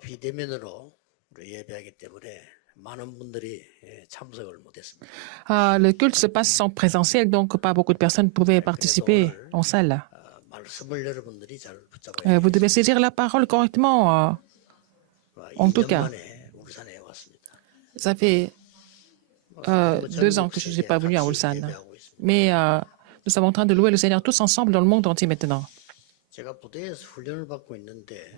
비대면으로 우리 예배하기 때문에 많은 분들이 참석을 못했습니다. Le culte se passe sans présentiel, donc pas beaucoup de personnes pouvaient 그래도 participer 오늘 en salle. 말씀을 여러분들이 잘 붙잡아야 Vous devez saisir la parole correctement. En tout 2년 cas, 만에 울산에 왔습니다. ça fait 2 ans que je ne suis pas venu à Ulsan. 예배하고 있습니다. Mais nous sommes en train de louer le Seigneur tous ensemble dans le monde entier maintenant. 제가 부대에서 훈련을 받고 있는데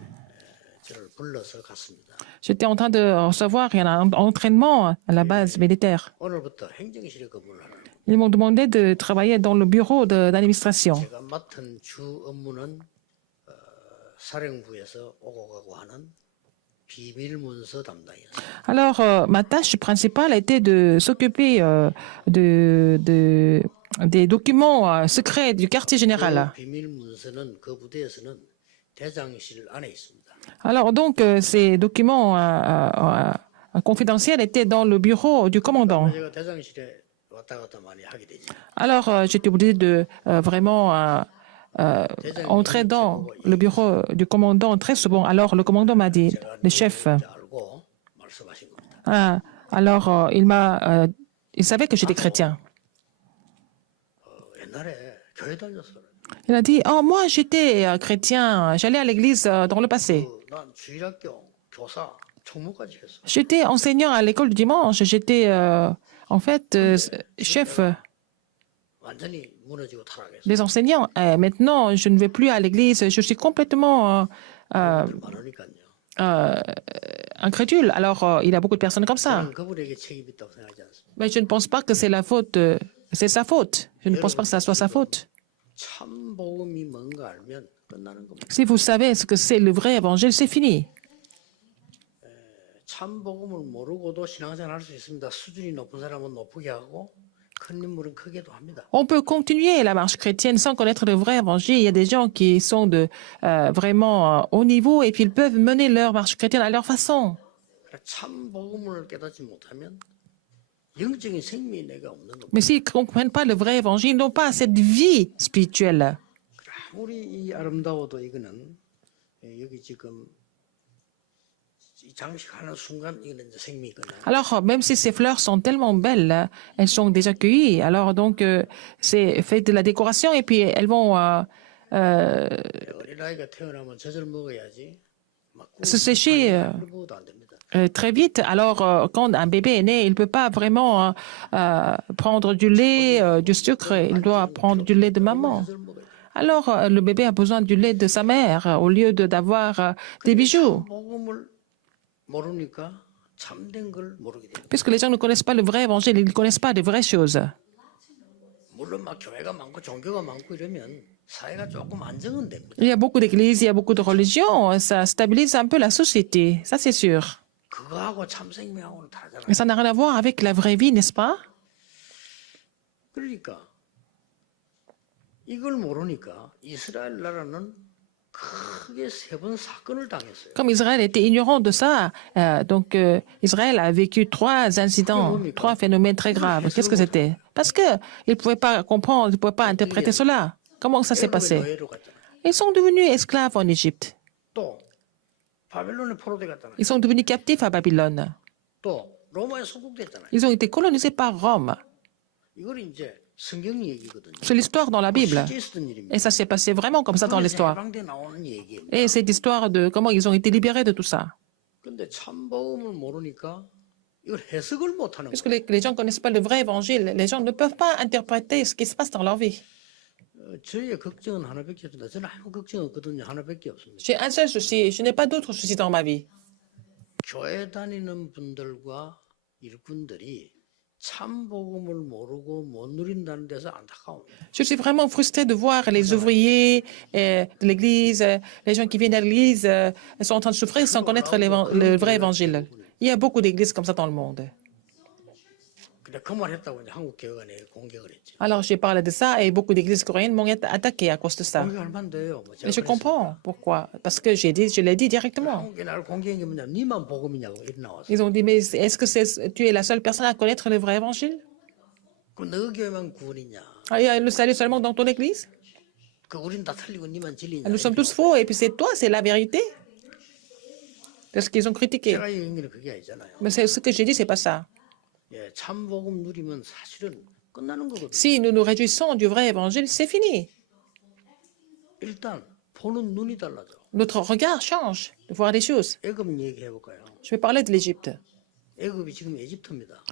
저를 불러서 갔습니다. J'étais en train de recevoir un entraînement à la base militaire. 오늘부터 행정실에 근무를 하는 Ils m'ont demandé de travailler dans le bureau d'administration. 제가 맡은 주 업무는 사령부에서 오고 가고 하는 비밀 문서 담당이었어요. Alors, ma tâche principale était de s'occuper des documents secrets du quartier général. 그 비밀 문서는 그 부대에서는 대장실 안에 있습니다. Alors, donc, ces documents confidentiels étaient dans le bureau du commandant. 제가 대장실에 왔다 갔다 많이 하게 되지. Alors, j'étais obligé de vraiment entrer dans le bureau du commandant très souvent. Alors, le commandant m'a dit, le chef, 알고 말씀하신 겁니다. alors il savait que j'étais chrétien. 옛날에 교회 다녔어. Il a dit, oh, moi, j'étais chrétien, j'allais à l'église dans le passé. 난 주일학교 교사 총무까지 했어. J'étais enseignant à l'école du dimanche, j'étais en fait chef 완전히 무너지고 타락했어. des enseignants. Et maintenant, je ne vais plus à l'église, je suis complètement 많으니까요. incrédule. Alors, il y a beaucoup de personnes comme ça. 저는 그분에게 책임이 있다고 생각하지 않습니다. Mais je ne pense pas que c'est la faute, c'est sa faute. Je ne pense pas que ça soit sa faute. 참 복음이 뭔가 알면 끝나는 겁니다. Si vous savez ce que c'est le vrai évangile, c'est fini. 참 복음을 모르고도 신앙생활 할 수 있습니다. 수준이 높은 사람은 높게 하고 큰 인물은 크게도 합니다. On peut continuer la marche chrétienne sans connaître le vrai évangile. Il y a des gens qui sont de vraiment haut niveau et puis ils peuvent mener leur marche chrétienne à leur façon. 참 복음을 깨닫지 못하면 영적인 생명이 내가 없는 겁니다. Mais s'ils ne comprennent pas le vrai évangile, ils n'ont pas cette vie spirituelle. 아무리 이 아름다워도 이거는 여기 지금 이 장식하는 순간 이거는 이제 생명이 끝나. Alors, même si ces fleurs sont tellement belles, elles sont déjà cueillies. Alors, donc, c'est fait de la décoration et puis elles vont 어린아이가 태어나면 젖을 먹어야지. 막 se sécher 먹어도 안 됩니다. très vite. Alors, quand un bébé est né, il ne peut pas vraiment prendre du lait, du sucre. Il doit prendre du lait de maman. 젖을 먹어야 돼. Alors, le bébé a besoin du lait de sa mère au lieu d'avoir des bijoux. 복음을 모르니까 참된 걸 모르게 돼요. Puisque les gens ne connaissent pas le vrai évangile, ils ne connaissent pas les vraies choses. 물론 막 교회가 많고 종교가 많고 이러면 사회가 조금 안정은 됩니다. Il y a beaucoup d'églises, il y a beaucoup de religions, ça stabilise un peu la société, ça c'est sûr. 그거하고 참 생명하고는 다르잖아요. Mais ça n'a rien à voir avec la vraie vie, n'est-ce pas? 그러니까 이걸 모르니까 이스라엘 나라는 크게 3번 사건을 당했어요. Comme Israël était ignorant de ça, donc Israël a vécu 3 incidents, 3 phénomènes très graves. Qu'est-ce que c'était? Parce qu'ils ne pouvaient pas comprendre, ils ne pouvaient pas interpréter cela. Comment ça s'est passé? 노예로 갔잖아요. Ils sont devenus esclaves en Égypte. 또 바벨론에 포로돼 갔잖아요. Ils sont devenus captifs à Babylone. 또 로마에 소국됐잖아요. Ils ont été colonisés par Rome. 이걸 이제 성경 얘기거든요. C'est l'histoire dans la Bible. 실제 있었던 일입니다. Et ça s'est passé vraiment comme ça dans l'histoire. 해방돼 나오는 얘기입니다. Et cette histoire de comment ils ont été libérés de tout ça. 근데 참복음을 모르니까 이걸 해석을 못 하는 Puisque 거예요. les gens ne connaissent pas le vrai évangile, les gens ne peuvent pas interpréter ce qui se passe dans leur vie. 저희의 걱정은 하나밖에 없습니다. 저는 아무 걱정 없거든요. 하나밖에 없습니다. J'ai un seul souci, je n'ai pas d'autre souci dans ma vie. 교회 다니는 분들과 일꾼들이 참 복음을 모르고 못 누린다는 데서 안타까웁니다. Je suis vraiment frustrée de voir les ouvriers de l'église, les gens qui viennent à l'église, ils sont en train de souffrir sans connaître le vrai évangile. Il y a beaucoup d'églises comme ça dans le monde. 근데 그 말 했다고 이제 한국 교회관에 공격을 했죠. Alors j'ai parlé de ça et beaucoup d'églises coréennes m'ont attaqué à cause de ça. 공격할 만돼요. 뭐 Et je comprends pourquoi. Parce que je l'ai dit directement. 한국에 나를 공격한 게 뭐냐? 니만 복음이냐고 이렇게 나왔어. Ils ont dit, mais est-ce que tu es la seule personne à connaître le vrai évangile? 그럼 너 교회만 구원이냐? Ah, il y a le salut seulement dans ton église? 그 우린 다 틀리고 니만 진리냐? Nous sommes tous faux et puis c'est toi, c'est la vérité. de ce qu'ils ont critiqué. 제가 얘기한 게 그게 아니잖아요. Mais c'est ce que j'ai dit, c'est pas ça. 예, 참 복음 누리면 사실은 끝나는 거거든요. Si nous nous réjouissons du vrai évangile, c'est fini. 일단 보는 눈이 달라져. Notre regard change de voir les choses. 애굽 얘기해 볼까요? Je vais parler de l'Égypte. 애굽이 지금 에집트입니다.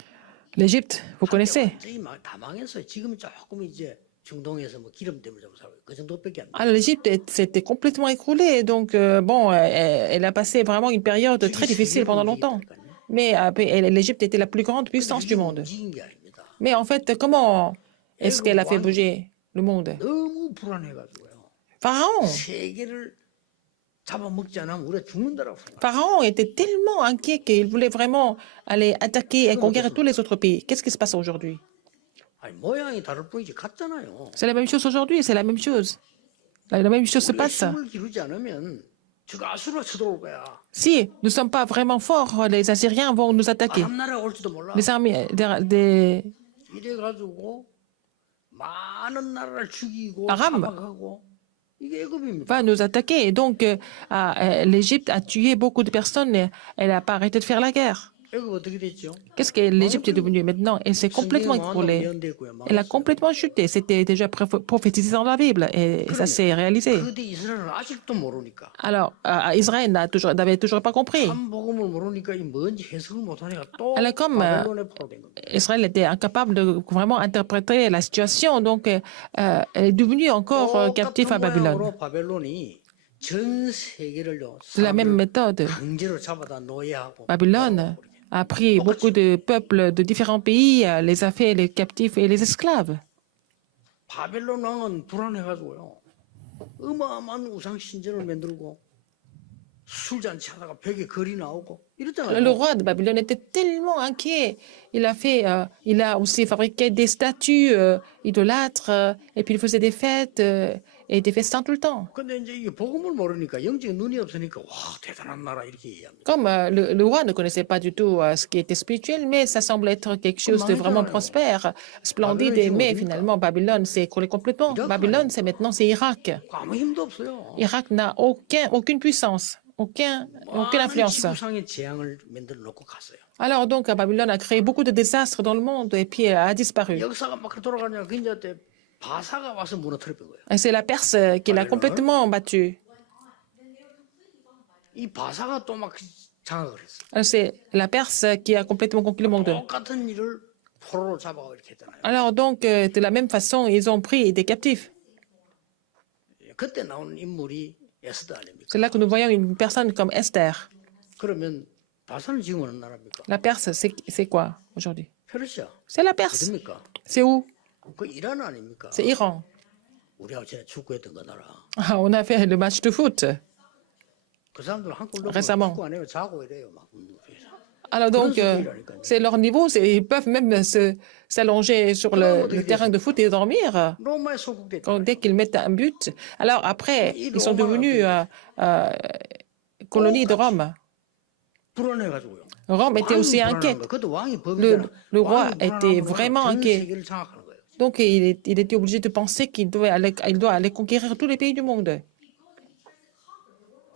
L'Égypte, vous connaissez. 완전히 다 망했어요. 지금 조금 이제 중동에서 뭐 기름 때문에 좀 살고 그 정도밖에 안 돼. Alors, l'Égypte s'était complètement écroulée. Donc, bon, elle a passé vraiment une période très difficile pendant longtemps. Mais l'Égypte était la plus grande puissance du monde. 움직인 게 아닙니다. Mais en fait, comment est-ce qu'elle a fait bouger le monde? 너무 불안해가지고요. Pharaon. 세계를 잡아먹지 않으면 우리가 죽는다라고 생각. Pharaon était tellement inquiet qu'il voulait vraiment aller attaquer et conquérir tous les autres pays. Qu'est-ce qui se passe aujourd'hui? 아니 모양이 다를 뿐이지 같잖아요. C'est la même chose aujourd'hui, c'est la même chose. La même chose se 우리가 passe. 힘을 기르지 않으면 저가 아수르가 쳐들어올 거야. Si nous ne sommes pas vraiment forts, les Assyriens vont nous attaquer. 아람 나라가 올지도 몰라. Les armées des 이래가지고 많은 나라를 죽이고 아람. 잡아가고 이게 애굽입니다. va nous attaquer. Et donc, l'Égypte a tué beaucoup de personnes et elle n'a pas arrêté de faire la guerre. 애굽 어떻게 됐죠? Qu'est-ce que l'Égypte est devenue maintenant? Elle s'est complètement écroulée. Elle a complètement chuté. C'était déjà prophétisé dans la Bible et ça s'est réalisé. 그때 이스라엘은 아직도 모르니까 Alors, Israël n'avait toujours pas compris. 참 복음을 모르니까 이 뭔지 해석을 못하니까 또 Alors, comme 바벨론에 포로된 겁니다. Israël était incapable de vraiment interpréter la situation, donc elle est devenue encore captive à 똑같은 Babylone. 모양으로 바벨론이 전 세계를요 De la même méthode, 강제로 잡아다 노예하고 Babylone a pris beaucoup de peuples de différents pays, les a fait les captifs et les esclaves. 바벨론 왕은 불안해가지고요 어마어마한 우상 신전을 만들고 술잔치 하다가 벽에 거리 나오고 Le 이랬잖아요. roi de Babylone était tellement inquiet. Il a aussi fabriqué des statues idolâtres, et puis il faisait des fêtes et des festins tout le temps. 근데 이제 이게 복음을 모르니까 영적 눈이 없으니까 와 대단한 나라 이렇게 얘기합니다. Comme le roi ne connaissait pas du tout ce qui était spirituel, mais ça semble être quelque chose de vraiment prospère, splendide, mais finalement Babylone s'est écroulé complètement. Babylone, c'est Irak. 아무 힘도 없어요. Irak n'a aucune puissance, aucune 많은 influence. 지구상의 재앙을 만들어 놓고 갔어요. Alors donc, Babylone a créé beaucoup de désastres dans le monde et puis a disparu. 역사가 막 돌아가냐 근데 때 바사가 와서 무너뜨렸던 거예요. Et c'est la Perse qui l'a complètement battu. 이 바사가 또 막 장악을 했어요. Alors, c'est la Perse qui a complètement conquis le monde. 똑같은 일을 포로로 잡아가 이렇게 했잖아요. Alors donc, de la même façon, ils ont pris des captifs. 그때 나오는 인물이 에스더 아닙니까? C'est là que nous voyons une personne comme Esther. 그러면 바사는 지금 어느 나라입니까? La Perse, c'est quoi aujourd'hui? 페르시아. C'est la Perse. 어딥니까? C'est où? 그 이란 아닙니까? C'est Iran. 우리하고 전에 축구했던 그 나라. Ah, on a fait le match de foot. 그 사람들 한골 넣고 Récemment. 축구 안 해요. 자고 이래요. 막. Alors donc, c'est leur niveau. Ils peuvent même s'allonger sur le terrain de foot et dormir 로마에 소국됐잖아요. dès qu'ils mettent un but. Alors après, ils sont devenus colonie de Rome. 불안해가지고요. Rome était aussi inquiète. 그것도 왕이 법이잖아. Le roi 왕이 était 불안하면 vraiment 전 inquiet. 세계를 장악하는 거예요. Donc, il était obligé de penser qu'il doit aller conquérir tous les pays du monde.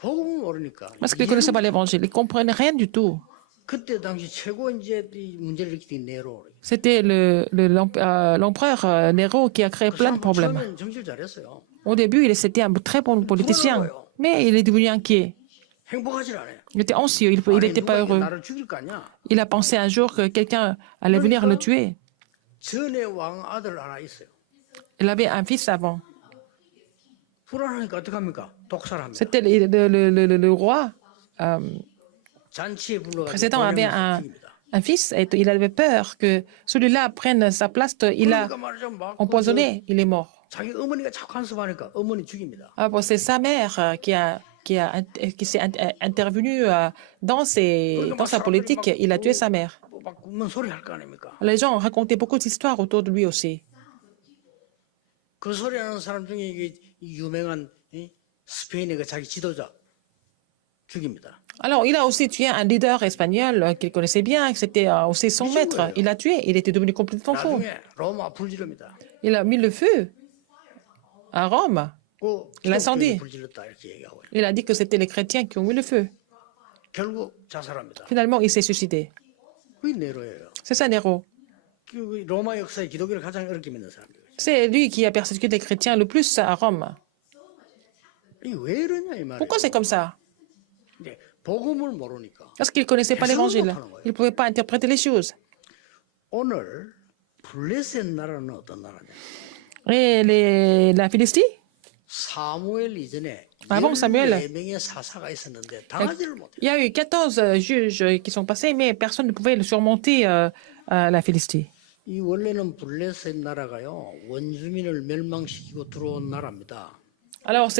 복음을 모르니까. Parce qu'ils ne connaissaient pas l'évangile. Ils ne comprenaient rien du tout. 그때 당시 최고 이제 이 문제를 일으킨 네로. C'était l'empereur Nero qui a créé 그 plein de 사람 problèmes. 처음엔 정치를 잘했어요. Au début, c'était un très bon politicien. Mais il est devenu inquiet. 행복하지 않아요. Il était anxieux. Il 아니, n'était pas 누가 이게 heureux. 나를 죽일 거 아니야? Il a pensé un jour que quelqu'un allait venir le tuer. 전에 왕 아들 하나 있어요. Il avait un fils avant. 불안하니까 어떡합니까? 독살합니다. C'était le roi 잔치에 불러가지고 précédent avait 보내면서 죽입니다. un fils et il avait peur que celui-là prenne sa place. Il l'a 그러니까 말이죠. 막 empoisonné. Il est mort. 자기 어머니가 자꾸 간섭하니까 어머니 죽입니다. Ah, bon, c'est sa mère qui s'est intervenue dans sa politique. Il a tué sa mère. 막 웃는 소리 할 거 아닙니까? Les gens racontaient beaucoup d'histoires autour de lui aussi. 그 소리 하는 사람 중에 이게 이 유명한 스페인의 그 자기 지도자 죽입니다. Alors, il a aussi tué un leader espagnol qu'il connaissait bien, que c'était aussi son maître. Il l'a tué. Il était devenu complètement fou. 나중에 로마 불지릅니다. Il a mis le feu à Rome. 그 l'incendie. 기독교인이 불질렀다 이렇게 얘기하고. Il a dit que c'était les chrétiens qui ont mis le feu. 결국 자살합니다. Finalement, il s'est suicidé. 그게 네로예요. C'est ça, Néro. 그 로마 역사에 기독교를 가장 어렵게 믿는 사람이에요. C'est lui qui a persécuté les chrétiens le plus à Rome. 이게 왜 이러냐 이 말이에요. Pourquoi c'est comme ça? 이제 복음을 mo르니까. Parce qu'il ne connaissait pas l'évangile. Il ne pouvait pas interpréter les choses. 오늘 블레셋 나라는 어떤 나라냐? Et la Philistie? 사무엘 이전에 Avant Samuel. 14명의 사사가 있었는데 당하지를 못해요. Il y a eu 14 juges qui sont passés, mais personne ne pouvait le surmonter la Philistie. 이 원래는 블레셋 나라가요 원주민을 멸망시키고 들어온 나라입니다. Alors,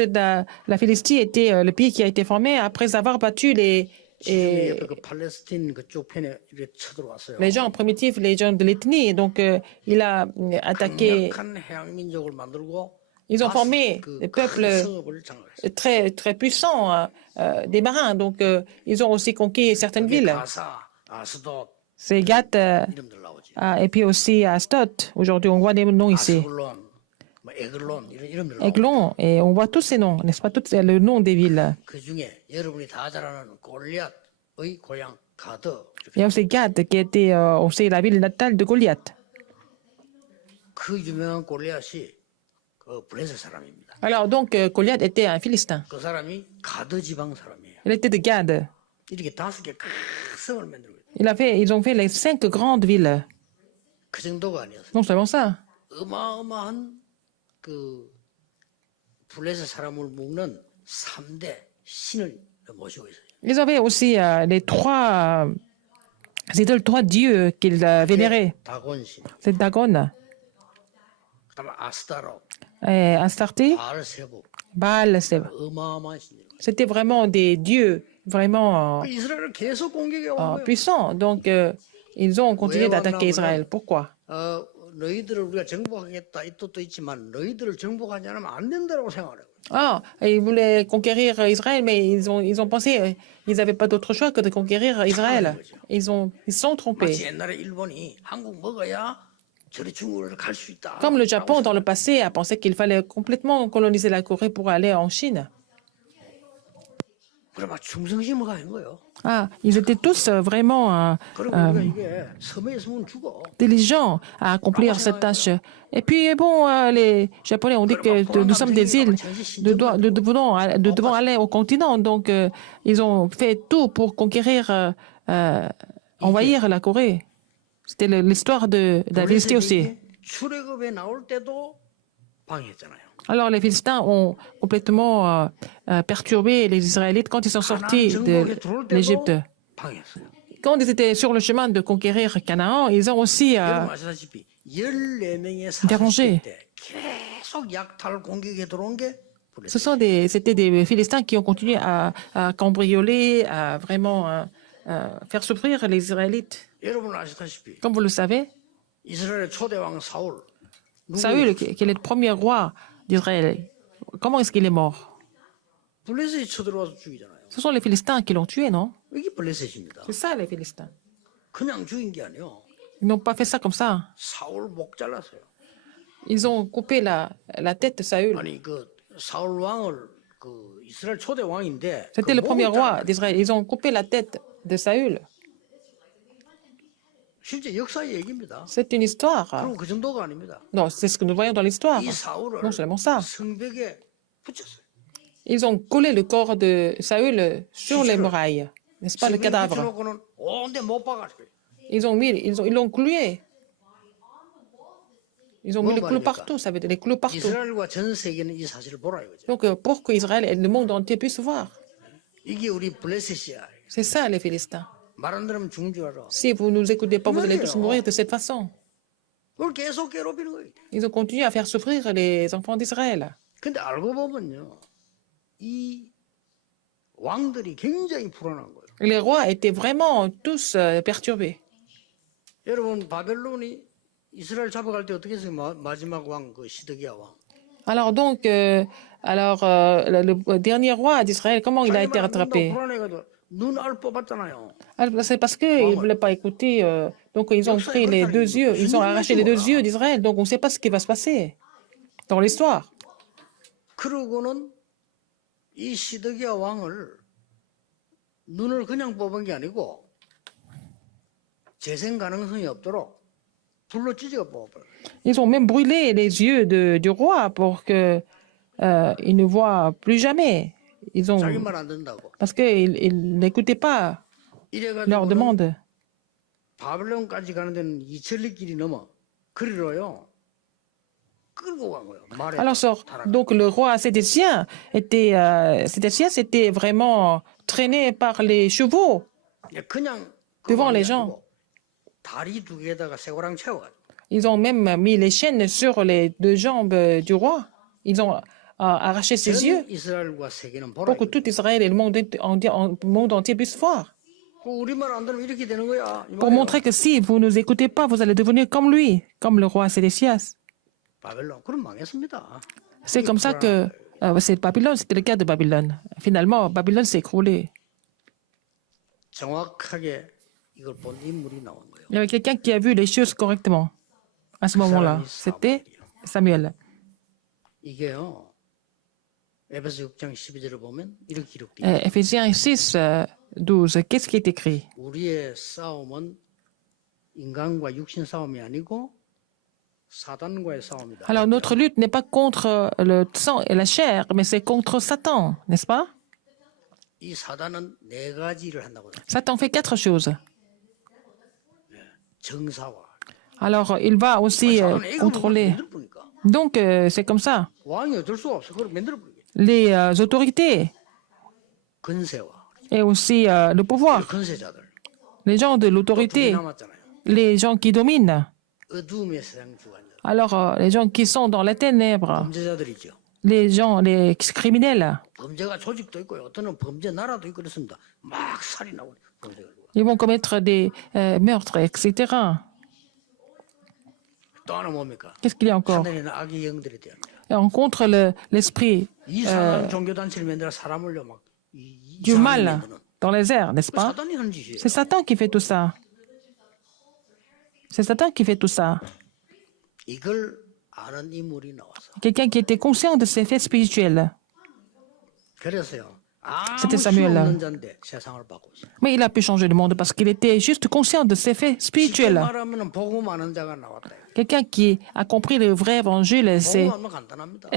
la Philistie était le pays qui a été formé après avoir battu 지금 옆에 그 팔레스틴 그쪽 편에 이렇게 쳐들어왔어요. les gens primitifs, les gens de l'ethnie. Et donc, il a attaqué. 강력한 해양 민족을 만들고 Ils ont formé des peuples 성읍을 장악했어요. très, très puissants, des marins. Donc, ils ont aussi conquis certaines villes. 가사, 아스돗 C'est Gath, 이름들 나오지. et puis aussi Astot. Aujourd'hui, on voit des noms ici. 아스글론, 뭐 에글론 이런 이름들 나오고. Aiglon, et on voit tous ces noms, n'est-ce pas? Tous le nom des villes. 그 중에 여러분이 다 잘 아는 골리앗의 고향 가드. Il y a aussi Gath, qui était aussi la ville natale de Goliath. 그 유명한 골리앗이 그 블레셋 사람입니다. Alors, donc, Goliath était un Philistin. 그 사람이 가드 지방 사람이에요. Il était de Gad. 이렇게 5개 큰 성을 만들고 있어요. Ils ont fait les 5 grandes villes. 그 정도가 아니었어요. Non seulement ça. 어마어마한 그 블레셋 사람을 묶는 3대 신을 모시고 있어요. Ils avaient aussi les 3 idoles, 3 dieux qu'ils vénéraient. 다곤 신, C'est Dagon, 그다음에 아스타로, Astarté, 바알세부, Baal. 어마어마한 신들. C'était vraiment des dieux vraiment 그 이스라엘을 계속 공격해 온 거예요. puissants. Donc, ils ont continué d'attaquer Israël. Pourquoi? 너희들을 우리가 정복하겠다 이 뜻도 있지만 너희들을 정복하지 않으면 안 된다고 생각해요. Ah, ils voulaient conquérir Israël, mais ils ont pensé, ils n'avaient pas d'autre choix que de conquérir Israël. Ils se sont trompés. 마치 옛날에 일본이 한국 먹어야 저리 중국을 갈 수 있다. Comme le Japon, dans le passé, a pensé qu'il fallait complètement coloniser la Corée pour aller en Chine. 그래 막 충성심을 가진 거예요. Ah, ils étaient tous vraiment 그리고 우리가 이게 섬에 있으면 죽어. diligents à accomplir cette tâche. Et puis, bon, les Japonais ont dit que nous sommes des îles, nous devons aller au continent. Donc, ils ont fait tout pour conquérir, envahir la Corée. C'était l'histoire de la Philistie aussi. 출애굽에 나올 때도 방해했잖아요. Alors, les Philistins ont complètement perturbé les Israélites quand ils sont sortis de l'Égypte. 방해했어요. Quand ils étaient sur le chemin de conquérir Canaan, ils ont aussi 여러분 아시다시피 14명의 dérangé. 사사들 때 계속 약탈 공격에 들어온 게 C'était des Philistins qui ont continué à cambrioler, à vraiment faire souffrir les Israélites. 여러분 아시다시피 Comme vous le savez, 이스라엘의 초대 왕 사울 Saül, qui est le premier roi d'Israël, comment est-ce qu'il est mort? 블레셋이 쳐들어와서 죽이잖아요. Ce sont les Philistins qui l'ont tué, non? 이게 블레셋입니다. C'est ça, les Philistins. 그냥 죽인 게 아니에요. Ils n'ont pas fait ça comme ça. 사울 목 잘랐어요. Ils ont coupé la tête de Saül. 아니 그 사울 왕을 그 이스라엘 초대 왕인데 C'était 그 le premier 목을 roi 잘랐어요. d'Israël. Ils ont coupé la tête de Saül. 실제 역사의 얘기입니다. C'est une histoire. 그리고 그 정도가 아닙니다. Non, c'est ce que nous voyons dans l'histoire. 이 사울을 Non seulement ça. 성벽에 붙였어요. Ils ont collé le corps de Saül sur les murailles, n'est-ce pas, le 성벽에 cadavre. 붙여놓고는 온데 못 박았어요. Ils l'ont cloué. Ils ont mis les clous partout, ça veut dire les clous partout. 이스라엘과 전 세계는 이 사실을 보라 이거죠. Donc, pour qu'Israël et le monde entier puissent voir. 이게 우리 블레셋이야. C'est ça, les Philistins. 말 안 들으면 죽는 줄 알아. Si vous ne nous écoutez pas, vous allez tous mourir de cette façon. 그걸 계속 괴롭히는 거예요. Ils ont continué à faire souffrir les enfants d'Israël. 근데 알고 보면요. 이 왕들이 굉장히 불안한 거예요. Les rois étaient vraiment tous perturbés. 여러분 바벨론이 이스라엘 잡아갈 때 어떻게 했어요? 마지막 왕 그 시드기야 왕. Alors donc, le dernier roi d'Israël, comment il a été rattrapé? 불안해가지고 눈알 뽑았잖아요. C'est parce qu'ils ne voulaient pas écouter. Donc, ils ont pris les 2 yeux. Ils ont arraché les 2 yeux d'Israël. Donc, on ne sait pas ce qui va se passer dans l'histoire. 그러고는 이 시드기야 왕을 눈을 그냥 뽑은 게 아니고 재생 가능성이 없도록 불로 찢어 뽑아버려요. Ils ont même brûlé les yeux du roi pour que il ne voit plus jamais. Ils ont 자기 말 안 듣는다고. parce que il n'écoutaient pas leur 이래가지고는 demande. 바벨론까지 가는 데는 2천리 길이 넘어 그리로요. 끌고 간 거예요. 말에 Alors, donc le roi sédécien c'était vraiment traîné par les chevaux 그냥 devant les gens. 다리 두 개에다가 쇠고랑 채워가지고 Ils ont même mis les chaînes sur les deux jambes du roi. Ils ont arraché ses yeux 전 이스라엘과 세계는 보라. pour que tout Israël et le monde entier puissent voir. 우리 말 안 들으면 이렇게 되는 거야. 이 Pour 말이에요. montrer que si vous ne nous écoutez pas, vous allez devenir comme lui, comme le roi Sédécias. 바벨론 그럼 망했습니다. C'est comme ça que c'est Babylone, c'était le cas de Babylone. Finalement, Babylone s'est écroulée. 정확하게 이걸 본 인물이 나온 거예요. Il y avait quelqu'un qui a vu les choses correctement à ce moment-là. C'était Samuel. 이게요. 에베소 6장 12절을 보면 이렇게 기록돼 있어요. Éphésiens 6, 12. Qu'est-ce qui est écrit? 우리의 싸움은 인간과 육신 싸움이 아니고 사단과의 싸움이다. Alors, notre lutte n'est pas contre le sang et la chair, mais c'est contre Satan, n'est-ce pas? 이 사단은 네 가지를 한다고 해요. Satan fait 4 choses. 정사와. Alors, il va aussi 사단은 애가 contrôler. 만들 뿐이니까. Donc, c'est comme ça. 왕이 어쩔 수가 없어. 그걸 만들어 버리게. Les autorités 근세와 et aussi le pouvoir, 근세자들. les gens de 또 둘이 l'autorité, 남았잖아요. les gens qui dominent. 어두움의 세상 주관자. Alors, les gens qui sont dans les ténèbres, 범죄자들이죠. les gens, les criminels, 범죄가 조직도 있고요. 어떤 범죄 나라도 있고 그렇습니다. 막 살인하고 범죄가. ils vont commettre des meurtres, etc. 또 하나 뭡니까? Qu'est-ce qu'il y a encore? 하늘에는 악의 영들에 대한. Et on contre l'esprit 이상한 종교 단체를 만들어 사람을요 막 du 이상하게 mal 만드는. dans les airs, n'est-ce pas? 사단이 하는 짓이에요. C'est Satan qui fait tout ça. C'est Satan qui fait tout ça. 이걸 아는 인물이 나와서. Quelqu'un qui était conscient de ses faits spirituels. 그래서요. 아무 C'était 힘 Samuel. 없는 자인데 세상을 바꾸고 있어요. Mais il a pu changer le monde parce qu'il était juste conscient de ses faits 쉽게 spirituels. 말하면 복음 아는 자가 나왔다. Quelqu'un qui a compris le vrai évangile, c'est 복음 하면 간단합니다.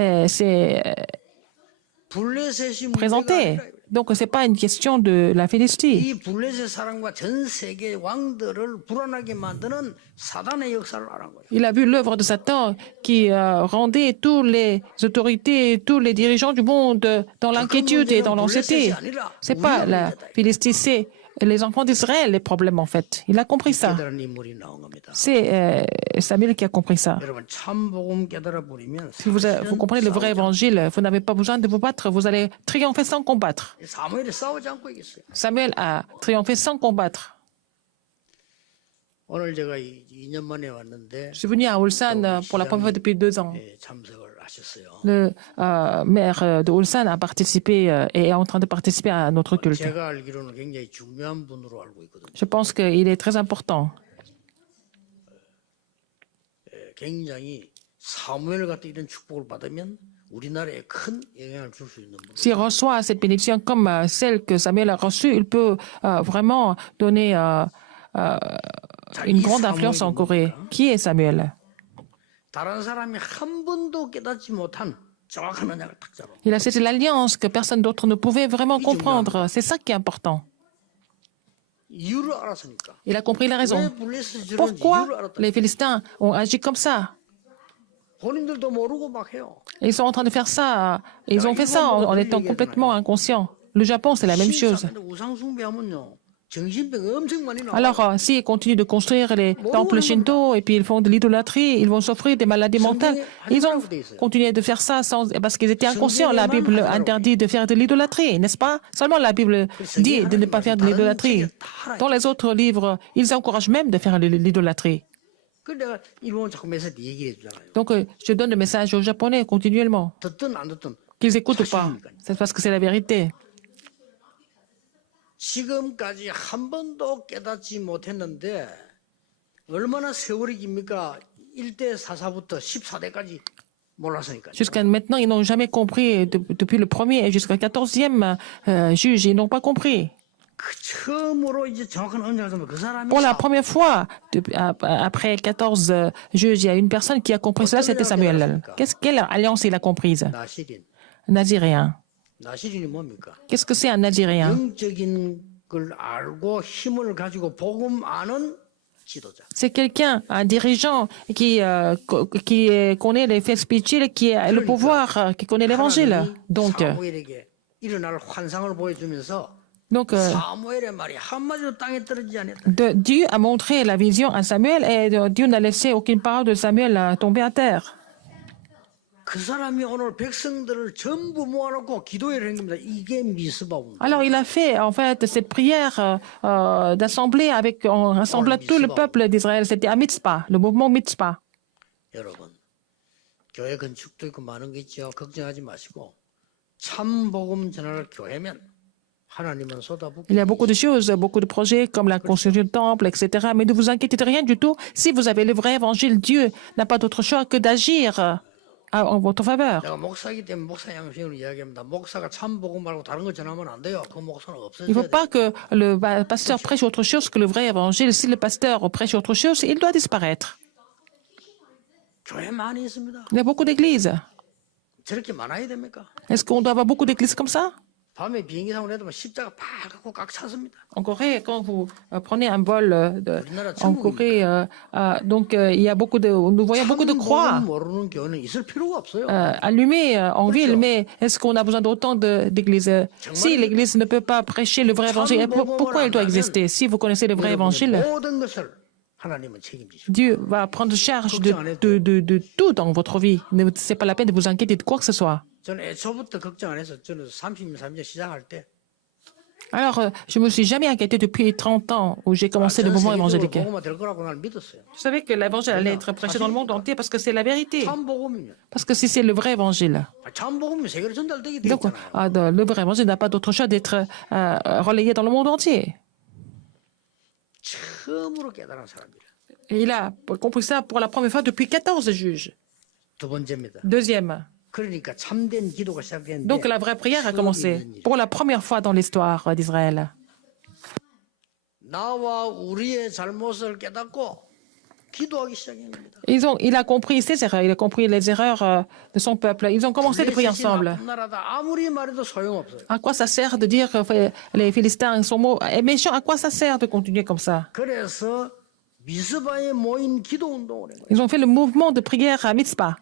블레셋이 문제가 présenté. 아니라 Donc, ce n'est pas une question de la Philistie. 이 블레셋 사람과 전 세계 왕들을 불안하게 만드는 사단의 역사를 알은 거예요. Il a vu l'œuvre de Satan qui rendait toutes les autorités, tous les dirigeants du monde dans l'inquiétude et dans l'anxiété. Ce n'est pas la Philistie, c'est les enfants d'Israël les problèmes en fait. Il a compris ça. 깨달은 인물이 나온 겁니다. C'est Samuel qui a compris ça. 여러분 참 복음 깨달아 버리면 Si vous comprenez le vrai évangile, vous n'avez pas besoin de vous battre, vous allez triompher sans combattre. 사무엘이 싸우지 않고 이겼어요. Samuel a triomphé sans combattre. 오늘 제가 2년 만에 왔는데 Je suis venu à Ulsan pour la première fois depuis 2 ans. 참석을 하셨어요. Le maire de Ulsan a participé et est en train de participer à notre culte. 제가 알기로는 굉장히 중요한 분으로 알고 있거든요. Je pense qu'il est très important. 굉장히 사무엘 같은 이런 축복을 받으면 우리나라에 큰 영향을 줄 수 있는 분. S'il reçoit cette bénédiction comme celle que Samuel a reçue, il peut vraiment donner une grande influence en Corée. Qui est Samuel? 다른 사람이 한 번도 깨닫지 못한 정확한 언약을 탁 잡아. Il a saisi l'alliance que personne d'autre ne pouvait vraiment comprendre. C'est ça qui est important. 이유를 알았으니까. Il a compris la raison. 왜 블레셋이 저런지 Pourquoi 이유를 알았다. les Philistins ont agi comme ça? 본인들도 모르고 막 해요. Ils sont en train de faire ça. Ils ont fait ça en étant complètement inconscients. Le Japon, c'est la même chose. 우상 숭배하면요. 정신병 엄청 많이 나와. Alors, s'ils continuent de construire les temples shinto et puis ils font de l'idolâtrie, ils vont souffrir des maladies mentales. Ils ont continué de faire ça parce qu'ils étaient inconscients. La Bible interdit de faire de l'idolâtrie, n'est-ce pas? Seulement la Bible dit de ne pas faire de l'idolâtrie. Dans les autres livres, ils encouragent même de faire de l'idolâtrie. 그 내가 일본 자꾸 매사 얘기해 주잖아요. Donc, je donne le message aux Japonais continuellement, 듣든 안 듣든 qu'ils écoutent ou pas. C'est parce que c'est la vérité. 지금까지 한 번도 깨닫지 못했는데 얼마나 세월이 깁니까? 1대 사사부터 14대까지 몰랐으니까요. Jusqu'à maintenant, ils n'ont jamais compris. Depuis le premier et jusqu'au 14e juge, ils n'ont pas compris. 그 처음으로 이제 정확한 언약을 잡으면 그 사람이 Pour la première fois, après 14 juges, il y a une personne qui a compris cela, c'était Samuel. Quelle alliance il a comprise? 나시린. Naziréen. 나시린이 뭡니까? Qu'est-ce que c'est un Naziréen? 영적인 걸 알고 힘을 가지고 복음 아는 지도자. C'est quelqu'un, un dirigeant qui connaît les faits spirituels, qui a le pouvoir, qui connaît l'évangile. Donc, 사무엘에게 일어날 환상을 보여주면서 사무엘의 말이 한마디도 땅에 떨어지지 않았다. Dieu a montré la vision à Samuel et Dieu n'a laissé aucune parole de Samuel tomber à terre. 그 사람이 오늘 백성들을 전부 모아놓고 기도회를 한 겁니다. 이게 미스바 운동. Alors il a fait en fait cette prière d'assemblée en rassemblant tout le peuple d'Israël. C'était à Mitzpah, le mouvement Mitzpah. 여러분, 교회 건축도 있고 많은 게 있죠. 걱정하지 마시고 참 복음 전할 교회면 하나님은 쏟아붓고. Il y a beaucoup de choses, beaucoup de projets comme la construction du temple, etc. Mais ne vous inquiétez de rien du tout. Si vous avez le vrai évangile, Dieu n'a pas d'autre choix que d'agir en votre faveur. 내가 목사이기 때문에 목사 양식으로 이야기합니다. 목사가 참 복음 말고 다른 거 전하면 안 돼요. 그 목사는 Il ne 없어져야 faut 돼요. pas que le pasteur prêche autre chose que le vrai évangile. Si le pasteur prêche autre chose, il doit disparaître. 교회 많이 있습니다. Il y a beaucoup d'églises. 저렇게 많아야 됩니까? Est-ce qu'on doit avoir beaucoup d'églises comme ça? 밤에 비행기 타고 내려면 십자가 팍 갖고 꽉 찼습니다. En Corée, quand vous prenez un vol en Corée, il y a beaucoup de, nous voyons beaucoup de croix 모르는 교회는 있을 필요가 없어요. allumées en ville, mais est-ce qu'on a besoin d'autant d'églises? Si l'église ne peut pas prêcher le vrai évangile, pourquoi elle doit exister? Si vous connaissez le vrai évangile, 모든 것을 하나님은 책임지시고 Dieu va prendre charge de tout dans votre vie. Ce n'est pas la peine de vous inquiéter de quoi que ce soit. 저는 애초부터 걱정 안 해서 저는 30년 시작할 때 Alors, je ne me suis jamais inquiété depuis 30 ans où j'ai commencé le mouvement évangélique. 복음화 될 거라고 날 믿었어요. Je savais que l'évangile allait être prêché dans le monde entier parce que c'est la vérité. 참 복음이면 Parce que si c'est le vrai évangile. 참 복음이 세계로 전달되게 돼 Donc, 있잖아요. le vrai évangile n'a pas d'autre choix d'être relayé dans le monde entier. 처음으로 깨달은 사람이라. Et il a compris ça pour la première fois depuis 14 juges. 두 번째입니다. Deuxième. 그러니까 참된 기도가 시작됐는데 Donc, la vraie prière a commencé pour la première fois dans l'histoire d'Israël. 나와 우리의 잘못을 깨닫고 기도하기 시작한 겁니다. Il a compris ses erreurs, il a compris les erreurs de son peuple. Ils ont commencé de prier ensemble. 나쁜 나라다 아무리 말해도 소용없어요. À quoi ça sert de dire que les Philistins sont méchants? À quoi ça sert de continuer comme ça? 그래서 미스바에 모인 기도 운동을 한 거예요. Ils ont fait le mouvement de prière à Mitzpah.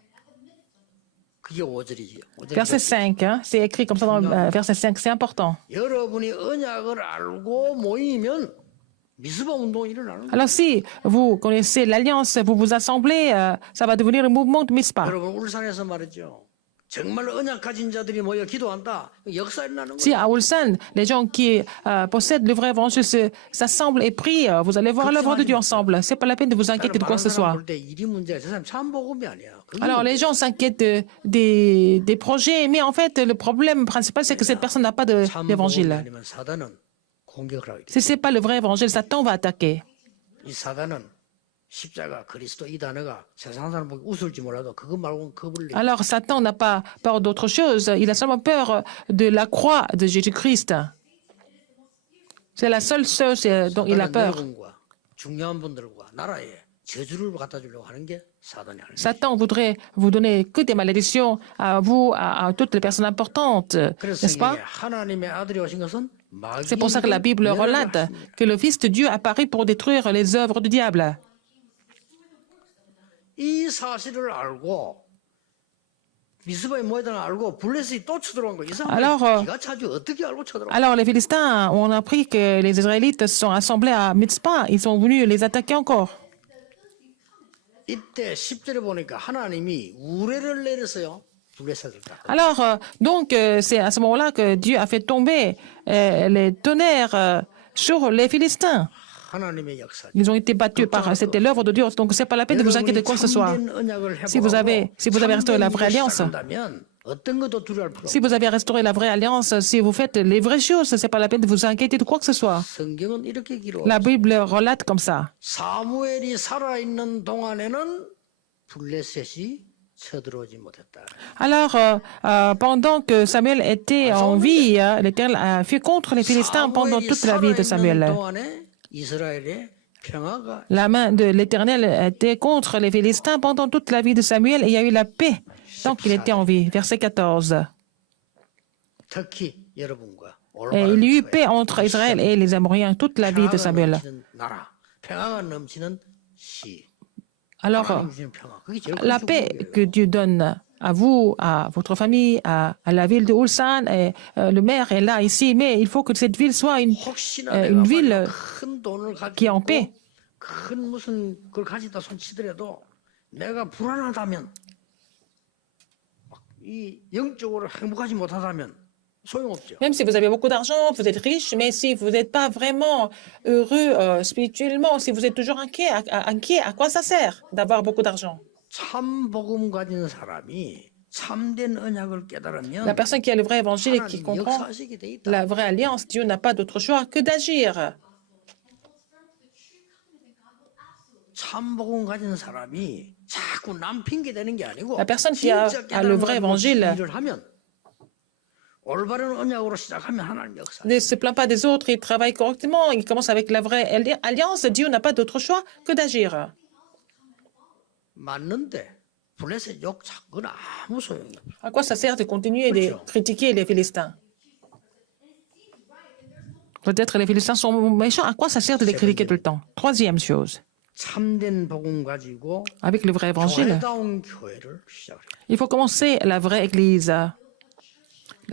그게 5절이지요. Verset 5, hein, c'est écrit comme ça dans le verset 5, c'est important. 여러분이 언약을 알고 모이면 미스바 운동이 일어나는 거예요. Alors si vous connaissez l'alliance, vous vous assemblez, ça va devenir le mouvement de Mitzpah. 여러분 울산에서 말이죠. 정말 언약 가진 자들이 모여 기도한다. 역사 일어나는 Si 거예요. à Ulsan, les gens qui possèdent le vrai évangile s'assemblent et prient, vous allez voir l'œuvre de Dieu ensemble. C'est pas la peine de vous inquiéter de quoi que ce soit. 볼때 일이 문제야. 저 사람 참 복음이 아니야. 그게 Alors les gens s'inquiètent des projets, mais en fait le problème principal c'est que cette personne n'a pas 참 복음이 d'évangile. 아니면 사단은 공격을 하게 돼. Si c'est pas le vrai évangile, Satan va attaquer. 이 사단은 십자가 그리스도 이 단어가 세상 사람 보기 웃을지 몰라도 그거 말고는 겁을 내. Alors Satan n'a pas peur d'autre chose, il a seulement peur de la croix de Jésus-Christ. C'est la seule chose dont il a peur. 여러분과 중요한 분들과 나라에 저주를 갖다 주려고 하는 게 사단이 하는 거예요. Satan voudrait vous donner que des malédictions à vous, à toutes les personnes importantes, 그래서 n'est-ce pas? 하나님의 아들이 오신 것은 C'est pour ça que la Bible relate que le Fils de Dieu apparaît pour détruire les œuvres du diable. 이 사실을 알고 미스바에 모여다는 알고 블레셋이 또 쳐들어온 거예요. 이 Alors, 사람이 기가 차죠. 어떻게 알고 쳐들어온 거예요? Alors les Philistins ont appris que les Israélites se sont assemblés à Mitzpah. Ils sont venus les attaquer encore. 이때 10절에 보니까 하나님이 우레를 내렸어요. 블레셋을 다. Alors, c'est à ce moment-là que Dieu a fait tomber les tonnerres sur les Philistins. 하나님의 역사. Ils ont été battus par, c'était l'œuvre de Dieu. Donc, c'est pas la peine de vous inquiéter de quoi que ce soit. Si vous avez restauré la vraie alliance, 어떤 것도 두려워할 필요 si vous avez restauré la vraie alliance, si vous faites les vraies choses, c'est pas la peine de vous inquiéter de quoi que ce soit. 성경은 이렇게 기록. La Bible relate comme ça. 사무엘이 살아있는 동안에는 블레셋이 쳐들어오지 못했다. Alors, pendant que Samuel était en vie, l'Éternel a fait contre les Philistins pendant 사무엘이 toute la vie de 살아있는 Samuel. 동안에 이스라엘의 평화가 La main de l'Éternel était contre les Philistins pendant toute la vie de Samuel et il y a eu la paix tant qu'il était en vie. Verset 14. 특히 여러분과 Et il y a eu paix entre Israël et les Amoréens toute la vie de 평화가 Samuel. 넘치는 나라, 평화가 넘치는 시, Alors, 넘치는 평화. 그게 제일 la 큰 paix 축복이에요. que Dieu donne à vous, à votre famille, à la ville de Ulsan, et le maire est là ici, mais il faut que cette ville soit 혹시나 une 내가 ville 만약 큰 돈을 qui est en 가지고 paix. 큰 무슨 걸 가지다 손치더라도 내가 불안하다면 이 영적으로 행복하지 못하다면 소용없죠. Même si vous avez beaucoup d'argent, vous êtes riche, mais si vous n'êtes pas vraiment heureux spirituellement, si vous êtes toujours inquiet, à quoi ça sert d'avoir beaucoup d'argent? 참 복음 가진 사람이 참된 언약을 La 깨달으면 personne qui a le vrai évangile et qui 하나님 comprend 역사하시게 돼 있다. la vraie alliance, Dieu n'a pas d'autre choix que d'agir. 참 복음 가진 사람이 자꾸 남 핑계 대는 게 아니고 La personne qui a 진짜 le vrai 깨달은 évangile 일을 하면 올바른 언약으로 시작하면 하나님 역사. ne se plaint pas des autres, il travaille correctement, il commence avec la vraie alliance, Dieu n'a pas d'autre choix que d'agir. 맞는데 블레셋 욕 자꾸는 아무 소용이 없어. À quoi ça sert de continuer de critiquer les Philistins? Peut-être les Philistins sont méchants, à quoi ça sert de les critiquer tout le temps? Troisième chose, 참된 복음 가지고 avec le vrai évangile, 교회다운 교회를 시작해요. il faut commencer la vraie église.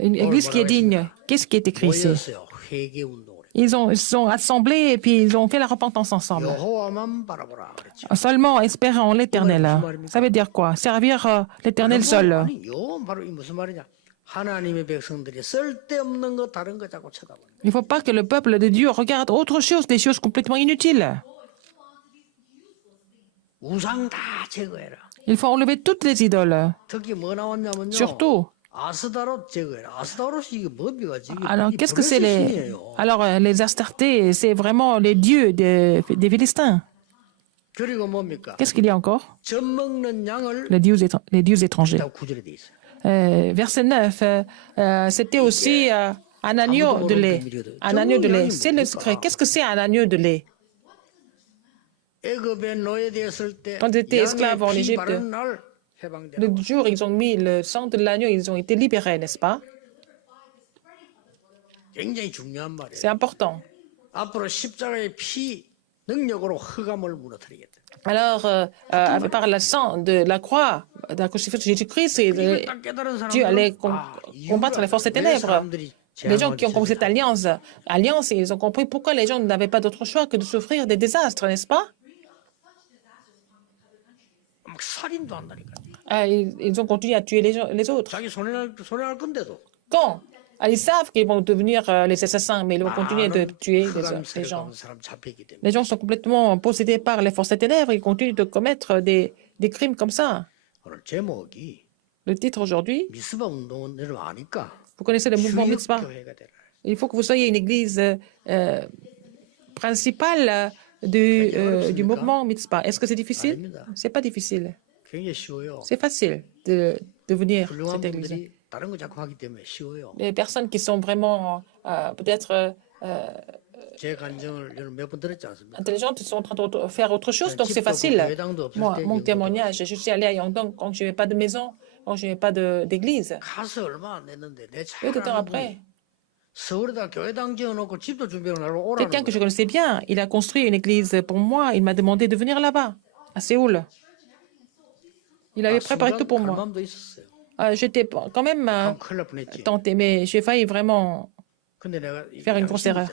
Une église qui est digne. Qu'est-ce qui est écrit ici? 모였어요. 회개 운동을. Ils se sont assemblés et puis ils ont fait la repentance ensemble. 여호와만 바라보라 그랬죠. Seulement espérer en l'éternel. Ça veut dire quoi? Servir l'éternel seul. 아니, 요 바로 이 무슨 말이냐? 하나님의 백성들이 쓸데없는 거 다른 거 자꾸 쳐다보는. Il ne faut pas que le peuple de Dieu regarde autre chose, des choses complètement inutiles. 우상 다 제거해라. Il faut enlever toutes les idoles. 특히 뭐 나왔냐면요. Surtout. 아스다롯 제거해라. 아스다롯이 이게 뭡니까 지금? Alors, 이 qu'est-ce que c'est 블레셋 les... 신이에요. Alors, les Astartés, c'est vraiment les dieux des Philistins. 그리고 뭡니까? Qu'est-ce qu'il y a encore? 젖 먹는 양을 Les dieux étrangers. 다 구절에 돼 있어요. Verset 9, c'était aussi un agneau de lait. Un agneau de lait. C'est le secret. Qu'est-ce que c'est un agneau de lait? 애굽에 노예되었을 때 Quand ils étaient esclaves en 양의 피 Égypte, 바르는 날 해방되라. le jour où ils ont mis le sang de l'agneau, ils ont été libérés, n'est-ce pas? 굉장히 중요한 말이에요. C'est important. 앞으로 십자가의 피 능력으로 흑암을 무너뜨리겠다. Alors, par le sang de la croix, de la crucifixion de Jésus-Christ, 이걸 딱 깨달은 Dieu allait 사람들은 combattre les forces des ténèbres. Les gens qui ont compris cette alliance, ils ont compris pourquoi les gens n'avaient pas d'autre choix que de souffrir des désastres, n'est-ce pas? 막 살인도 한다니까. Ils ont continué à tuer les autres. 자기 손해 날 건데도 Quand? Ils savent qu'ils vont devenir les assassins, mais ils vont continuer de tuer 흑암 les 세력 gens. 가는 사람 잡히기 때문에. Les gens sont complètement possédés par les forces des ténèbres, ils continuent de commettre des crimes comme ça. 오늘 제목이 Le titre aujourd'hui, 미스바 운동은 여러분 아니까 vous connaissez le mouvement Mitzvah. 교회가 되라. Il faut que vous soyez une église principale du mouvement Mitzvah. Est-ce que c'est difficile? C'est pas difficile. 굉장히 쉬워요. C'est facile de devenir 훌륭한 cette église. 분들이 다른 거 자꾸 하기 때문에 쉬워요. Les personnes qui sont vraiment peut-être 제 간증을 여러분 몇 번 들었지 않습니까? intelligentes sont en train de faire autre chose, donc c'est facile. Moi, mon témoignage, je suis allé à Yangdong quand je n'avais pas de maison, quand je n'avais pas d'église. 가서 얼마 안 됐는데 내 Peu de temps 차라는 après, 서울에다 교회당 지어놓고 집도 준비하고 나로 오라는 quelqu'un que je 거예요. connaissais bien, il a construit une église pour moi, il m'a demandé de venir là-bas, à Séoul. Il avait préparé tout pour 갈 moi. 마음도 있었어요. J'étais quand même 그럼 큰일 날 뻔했지. tentée, mais j'ai failli vraiment 근데 내가 faire une grosse erreur.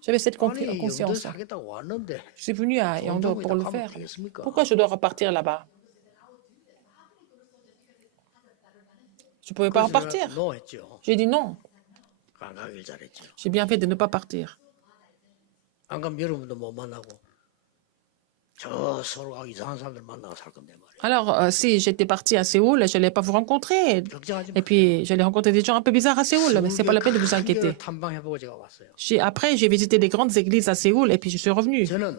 J'avais cette 아니 영도 conscience. 사겠다고 왔는데 Je suis venu à Yangdong pour le 가면 faire. 되겠습니까? Pourquoi je dois repartir là-bas? Je ne pouvais pas 그래서 repartir. 내가 노했죠. J'ai dit non. 안 가길 잘했죠. J'ai bien fait de ne pas partir. 안 가면 여러분도 못 만나고 저 서울 가고 이상한 사람들 만나고 살 건데 말이에요. Alors, si j'étais partie à Séoul, je n'allais pas vous rencontrer. 걱정하지 Et puis, j'allais rencontrer des gens un peu bizarres à Séoul, mais ce n'est pas la peine de vous inquiéter. 탐방해보고 제가 왔어요. Après, j'ai visité des grandes églises à Séoul et puis je suis revenu. 저는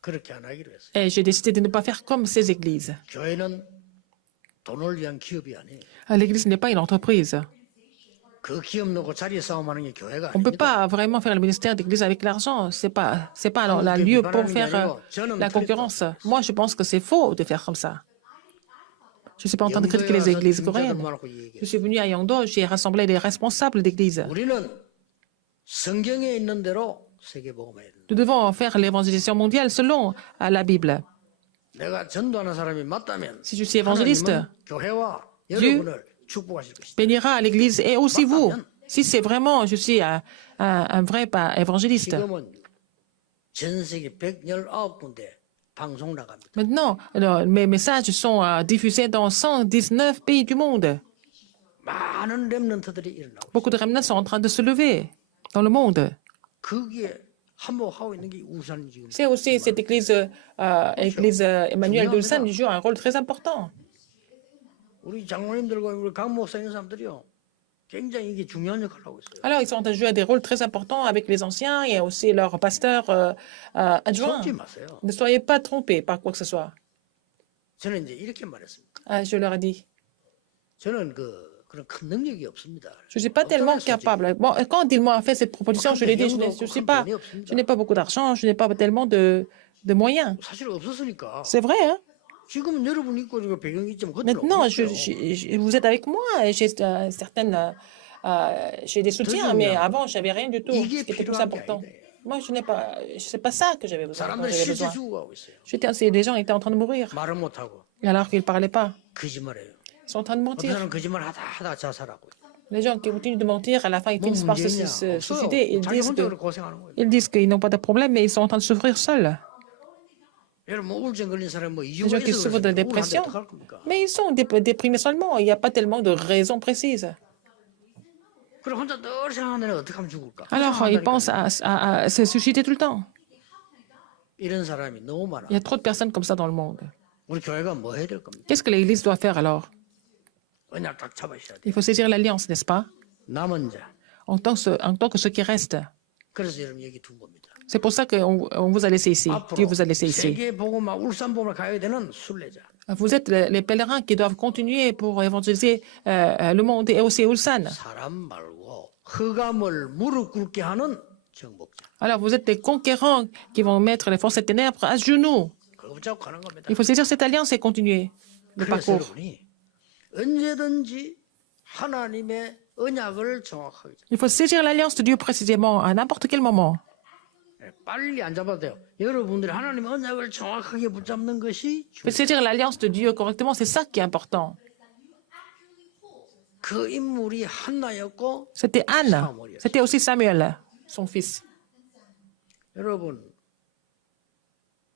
그렇게 안 하기로 했어요. Et j'ai décidé de ne pas faire comme ces églises. 교회는 돈을 위한 기업이 아니에요. L'Église n'est pas une entreprise. 그 기업 놓고 자리 싸움하는 게 교회가 On ne peut 아닙니다. pas vraiment faire le ministère d'Église avec l'argent. C'est pas le lieu pour faire la concurrence. Moi, je pense que c'est faux de faire comme ça. Je ne suis pas en train de critiquer les églises coréennes. Je suis venu à Yangdo, j'ai rassemblé les responsables d'églises. 우리는 성경에 있는 대로 세계복음을 해야 된다. Nous devons faire l'évangélisation mondiale selon la Bible. 내가 전도하는 사람이 맞다면 Si je suis évangéliste, 하나님은 교회와 여러분을 축복하실 것이다. bénira l'Église et aussi vous. Si c'est vraiment, je suis un vrai évangéliste. 지금은 전 세계 119군데 방송 나갑니다. Maintenant, alors, mes messages sont diffusés dans 119 pays du monde. 많은 렘넌트들이 일어나고 Beaucoup de remnants sont en train de se lever dans le monde. 거기에 한몫하고 있는 게 우산 지금. C'est aussi cette église, église Emmanuel d'Ulsan joue un rôle très important. 우리 장로님들과 우리 각 목사 있는 사람들이요. 굉장히 이게 중요한 역할을 하고 있어요. Alors, ils sont en train de jouer des rôles très importants avec les anciens et aussi leurs pasteurs adjoints. 속지 마세요. Ne soyez pas trompés par quoi que ce soit. 저는 이제 이렇게 말했습니다. Je leur ai dit, 저는 그런 큰 능력이 없습니다. je ne suis pas tellement capable. Bon, quand il m'a fait cette proposition, je lui ai dit, je n'ai pas beaucoup d'argent, je n'ai pas tellement de moyens. 사실 없었으니까. C'est vrai, hein? 지금은 여러분 있고 이거 배경이 있지만 그때는 Maintenant, 없었어요. vous êtes avec moi et j'ai j'ai des soutiens, mais avant, j'avais rien du tout, ce qui était plus important. Moi, c'est pas ça que j'avais besoin. 사람들이 J'avais 실제 besoin. 죽어가고 있어요. Les gens étaient en train de mourir, 말은 못하고 alors qu'ils ne parlaient pas. 거짓말해요. Ils sont en train de 어떤 mentir. 사람은 거짓말 하다 자살하고 있어요. Les gens qui continuent de mentir, à la fin, ils 뭐 finissent par se 문제냐? suicider. 없어요. 자기 혼자로 고생하는 거예요. Ils disent qu'ils n'ont pas de problème, mais ils sont en train de souffrir seuls. 여러분 뭐 우울증 걸린 사람 뭐 Les 이유가 gens qui 있어서 souffrent de 그러는데 우울한데 dépression, 어떡할 겁니까? mais ils sont déprimés seulement. Il n'y a pas tellement de raisons précises. 그럼 혼자 늘 생각하는 애는 어떻게 하면 죽을까? Alors, ils pensent à se suicider tout le temps. 이런 사람이 너무 많아. Il y a trop de personnes comme ça dans le monde. 우리 교회가 뭐 해야 될 겁니까? Qu'est-ce que l'Église doit faire alors? 언약 딱 잡으셔야 돼. Il faut saisir l'alliance, n'est-ce pas? 남은 자. En tant que ceux qui restent. 그래서 여러분 여기 둔 겁니다. C'est pour ça qu'on vous a laissé ici. Dieu 앞으로 vous a laissé ici. 세계 복음화 울산 복음을 가야 되는 순례자. Vous êtes les pèlerins qui doivent continuer pour évangéliser le monde et aussi Ulsan. 사람 말고 흑암을 무릎 꿇게 하는 정복자. Alors, vous êtes des conquérants qui vont mettre les forces des ténèbres à genoux. 그거 붙잡고 가는 겁니다. Il faut saisir cette alliance et continuer le 그래서 parcours. 여러분이 언제든지 하나님의 언약을 정확하게 Il faut saisir l'alliance de Dieu précisément à n'importe quel moment. 빨리 안 잡아도 돼요. 여러분들이 하나님의 언약을 정확하게 붙잡는 것이 Il faut saisir l'alliance de Dieu correctement, c'est ça qui est important. 그 인물이 한나였고 C'était Anne, c'était aussi Samuel, son fils. 여러분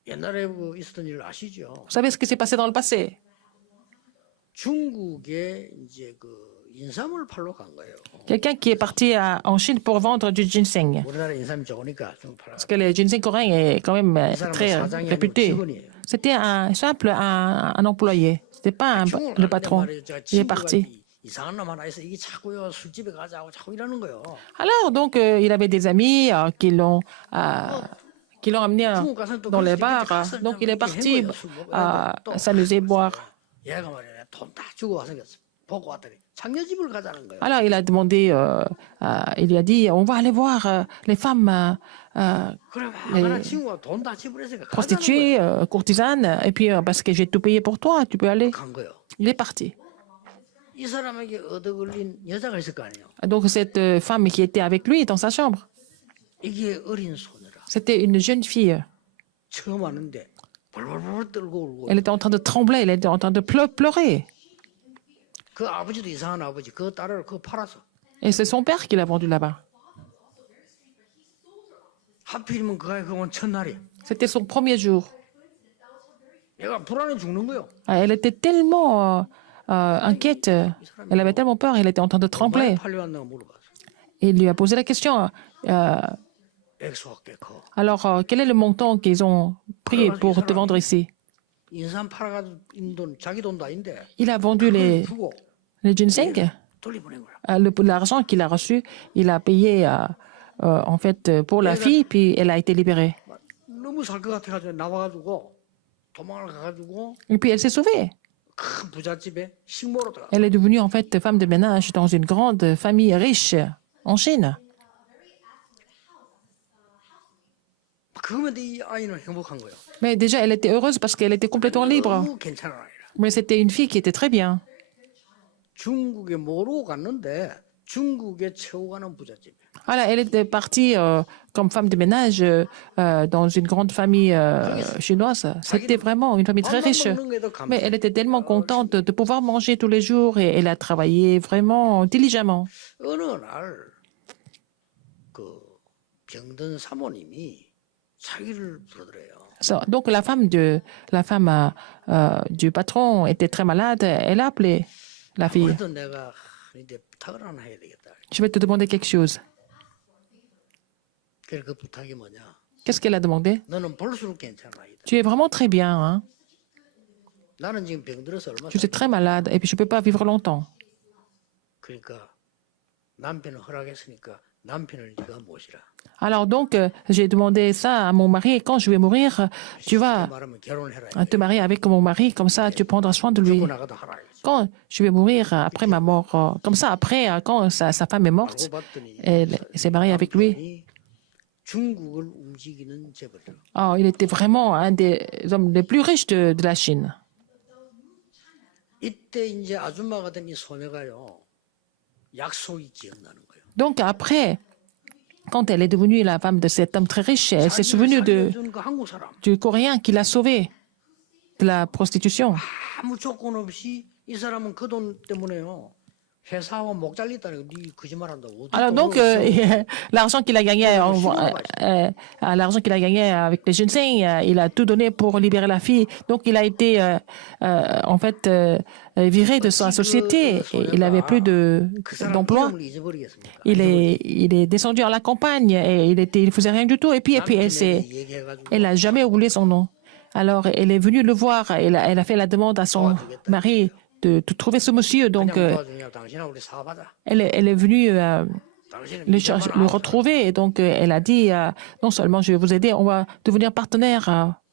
옛날에 있었던 일 아시죠? Vous savez ce qui s'est passé dans le passé? 중국에 이제 인삼을 팔러 간 거예요. Quelqu'un qui est parti en Chine pour vendre du ginseng. 우리나라 인삼이 좋으니까 좀 팔아. Parce que le ginseng coréen est quand même 이 사람은 très 사장이 아니고 réputé. 직원이에요. C'était un simple un employé. C'était pas le patron. Il est parti. 이상한 놈 하나 있어. 이게 자꾸요 술집에 가자고 자꾸 이러는 거예요. Alors, donc, il avait des amis qui l'ont amené dans les bars. Donc, il est parti s'amuser, boire. 얘가 말이야 돈 다 주고 와서 보고 왔더니 장녀집을 가자는 거예요. Alors, il a demandé, il lui a dit, on va aller voir les femmes 그럼 하나 친구가 돈 다 지불했으니까 가자는 prostituées, courtisanes, et puis parce que j'ai tout payé pour toi, tu peux aller. 거예요. 간 거예요. Il est parti. 이 사람에게 얻어 걸린 여자가 있을 거 아니에요. Donc, cette femme qui était avec lui dans sa chambre, 이게 어린 소녀라. c'était une jeune fille. 처음 왔는데 벌벌벌 떨고 울고. Elle était en train de trembler, elle était en train de pleurer. 그 아버지도 이상한 아버지. 그 딸을 팔았어. Et c'est son père qui l'a vendue là-bas. 하필이면 그건 첫날이. C'était son premier jour. 얘가 불안해 죽는 거예요. Elle était tellement inquiète, elle avait tellement peur, elle était en train de trembler. 팔려왔나 물어봤어. Et il lui a posé la question, 액수가 꽤 커. alors quel est le montant qu'ils ont pris pour te vendre ici? 인삼 팔아가지고 돈 자기 돈도 아닌데. Il a vendu les ginseng, 돌려보낸 거야. l'argent qu'il a reçu, il a payé en fait pour la fille, puis elle a été libérée. 너무 살 것 같아가지고 나와가지고 도망을 가가지고 Et puis elle s'est sauvée. 큰 부잣집에 식모로 들어가. Elle est devenue en fait femme de ménage dans une grande famille riche en Chine. 그러면 이 아이는 행복한 거예요. Mais déjà, elle était heureuse parce qu'elle était complètement libre. 너무 괜찮은 아이라. Mais c'était une fille qui était très bien. 중국에 모르고 갔는데 중국에 채워 가는 부잣집. Voilà, elle était partie comme femme de ménage dans une grande famille chinoise. C'était vraiment une famille très riche. Mais elle était tellement contente de pouvoir manger tous les jours et elle a travaillé vraiment diligemment. 어느 날 그 병든 사모님이 자기를 부르더래요. Donc la femme du patron était très malade. Elle a appelé la fille. 그래도 내가 이제 부탁을 하나 해야 되겠다. Je vais te demander quelque chose. 그래 그 부탁이 뭐냐? Qu'est-ce qu'elle a demandé? 너는 볼수록 괜찮은 아이다. Tu es vraiment très bien, hein? 나는 지금 병들어서 얼마 Je suis très malade et puis je ne peux pas vivre longtemps. 그러니까 남편은 허락했으니까 남편을 네가 모시라. Alors donc, j'ai demandé ça à mon mari. Et quand je vais mourir, tu vas 말하면 결혼해라. te marier avec mon mari. Comme ça, tu prendras soin de lui. 죽고 나가도 하라. Quand je vais mourir après ma mort, comme ça, après, quand sa femme est morte, 알고 봤더니 elle s'est mariée avec lui. 남편이 중국을 움직이는 재벌이라. Oh, il était vraiment un des hommes les plus riches de la Chine. 이때 이제 아줌마가 된 이 소녀가요. 약속이 기억나는 거예요. Donc après, quand elle est devenue la femme de cet homme très riche, elle s'est souvenue 살려준 그 한국 사람. du Coréen qui l'a sauvée de la prostitution. 아무 조건 없이 이 사람은 그 돈 때문에요. 회사와 목 잘렸다는 거, 네 거짓말한다고. Alors donc, l'argent qu'il a gagné, l'argent qu'il a gagné avec les ginseng, il a tout donné pour libérer la fille. Donc, il a été en fait viré de sa société. Et il n'avait plus 그 사람 d'emploi. 이름을 잊어버리겠습니까? Il est descendu à la campagne et il faisait rien du tout. Et puis elle a jamais oublié son nom. Alors, elle est venue le voir. Elle a fait la demande à son mari de trouver ce monsieur. Donc, 그냥 도와주냐? 당신하고 우리 사업하자. elle est venue 당신은 le retrouver. Et donc, elle a dit, non seulement je vais vous aider, on va devenir partenaires,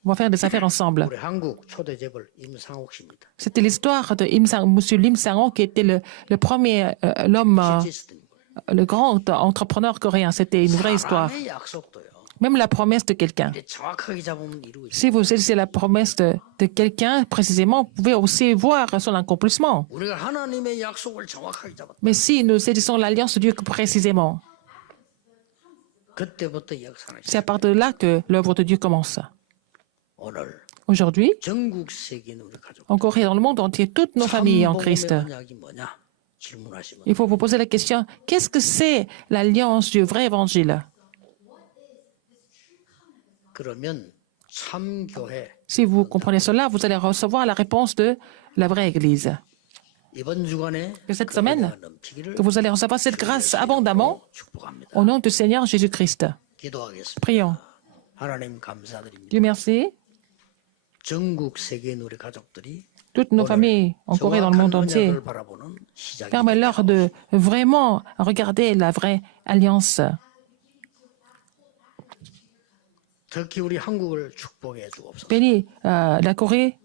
on va faire des affaires ensemble. 우리 한국 초대 재벌 임상옥 씨입니다. C'était l'histoire de monsieur Lim Sang-ho, qui était le premier, l'homme, 실제 le grand entrepreneur coréen. C'était une vraie histoire. 사람의 약속도요. Même la promesse de quelqu'un. 이제 정확하게 잡으면 이루어져. Si vous saisissez la promesse de quelqu'un, précisément, vous pouvez aussi voir son accomplissement. 우리가 하나님의 약속을 정확하게 잡았다. Mais si nous saisissons l'alliance de Dieu précisément, 그때부터 역사는 c'est à partir de là que l'œuvre de Dieu commence. 오늘 Aujourd'hui, 전국 세계 있는 우리 가족. en Corée, dans le monde entier, toutes nos familles en Christ. 언약이 뭐냐? 질문하시면 Il faut vous poser la question, qu'est-ce que c'est l'alliance du vrai évangile? 그러면 참 교회 Si vous comprenez cela, vous allez recevoir la réponse de la vraie Église. 이번 주간에 Que cette semaine, 넘치기를 que vous allez recevoir cette grâce abondamment 축복합니다. au nom du Seigneur Jésus-Christ. 기도하겠습니다. Prions. 하나님 감사드립니다. Dieu merci. 전국 세계 있는 우리 가족들이 Toutes nos familles en Corée, dans le monde entier, 언약을 바라보는 시작이 permets-leur de vraiment regarder la vraie alliance. 특히 우리 한국을 축복해 주옵소서. Bénis la Corée.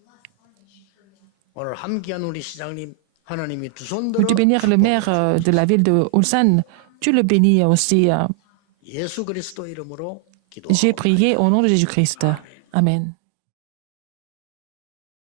오늘 함께한 우리 시장님 하나님이 두 손 들어 Tu bénir le maire de la ville de Ulsan. Tu le bénis aussi. 예수 그리스도 이름으로 J'ai 기도합니다. prié au nom de Jésus-Christ. Amen.